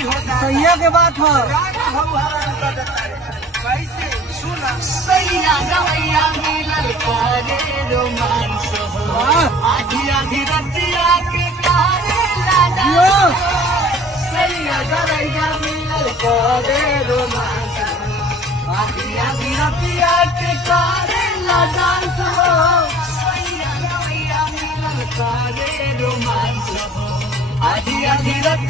सैया के बात हो कैसे सुना सैया गवैया मिलल करे रोमांस हो आधी आधी रतिया के कारे लाडा सैया गवैया मिलल करे रोमांस हो आधी आधी रतिया के कारे लाडा हो सैया गवैया मिलल करे रोमांस हो आधी आधी रतिया